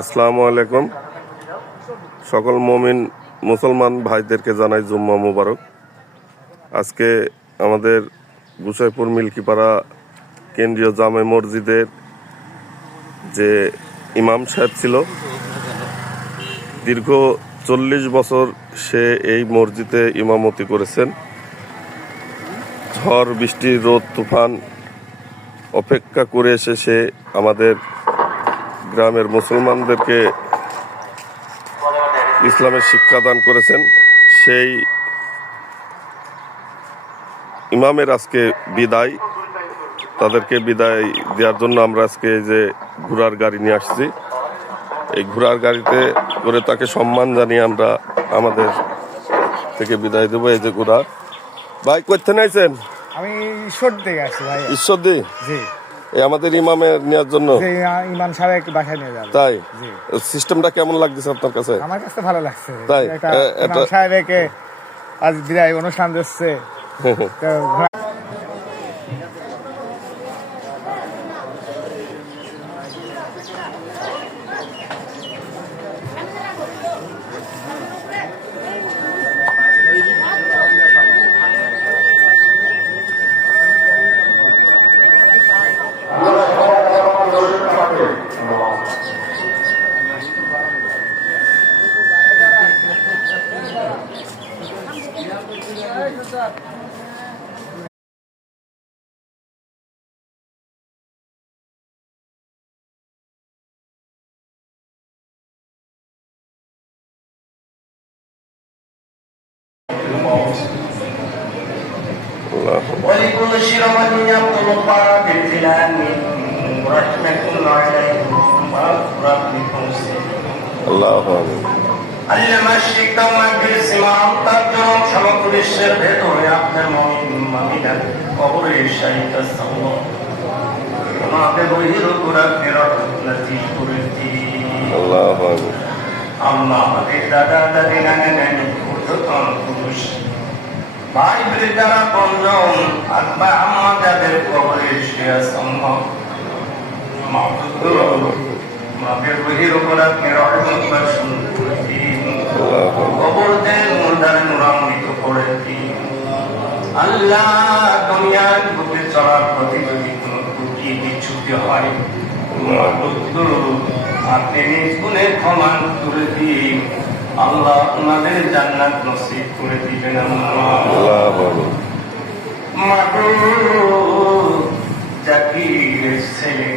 আসসালামু আলাইকুম। সকল মুমিন মুসলমান ভাইদেরকে জানাই জুম্মা মুবারক। আজকে আমাদের গুসাইপুর মিল্কিপাড়া কেন্দ্রীয় জামে মসজিদের যে ইমাম সাহেব ছিল, দীর্ঘ 40 বছর সে এই মসজিদে ইমামতি করেছেন। ঝড় বৃষ্টি রোদ তুফান অপেক্ষা করে এসে সে আমাদের গ্রামের মুসলমানদেরকে ইসলামের শিক্ষা দান করেছেন। সেই ইমামের আজকে বিদায়, তাদেরকে বিদায় দেওয়ার জন্য আমরা আজকে যে ঘোড়ার গাড়ি নিয়ে আসছি, এই ঘোড়ার গাড়িতে করে তাকে সম্মান জানিয়ে আমরা আমাদের থেকে বিদায় দেবো। এই যে ঘোড়া ভাই কোথায় নাইছেন? আমি ঈশ্বর থেকে আসছি ভাই। ঈশ্বর দি জি, এই আমাদের ইমামের নেওয়ার জন্য ইমাম সাহেব বাসায় নিয়ে যাবে। তাই জি, সিস্টেমটা কেমন লাগতেছে আপনার কাছে? আমার কাছে ভালো লাগছে। তাই ইমাম সাহেবকে আজ বিদায় অনুষ্ঠান দিচ্ছে। ولكل شرمة يطلب بالفلان ورحمة الله عليكم وأغفر لكم আল্লাহু আমিন। আল্লামা শিক্ষা বিসমাম তাজম সমগ্র বিশ্বের ভেতরে আপনার মুমিনা কবরে শাহিদ সাল্লাল্লাহু আমাকে বহির কুরআনে রহমতি কুরতি আল্লাহু আমিন। আল্লাহ আমাদের দাদা দাদি নানা নানি ঊর্ধ্বতন পুরুষ ভাই যারা পঞ্চম আব্বা আম্মা যাদের কবরে শুয়ে সম্ভব মাকে বহির কুরআনে রহমত বর্ষণ করতি কবর দেন মুদার নুরান্বিত করে দিন। আল্লাহ দুনিয়ার বুকে চলার পথে যদি কোনো ত্রুটি বিচ্যুতি হয়, আপনি নিজ গুণে ক্ষমা করে দিন। আল্লাহ আপনাদের জান্নাত নসিব করে দিবেন। মাগো জাকিরের ছেলে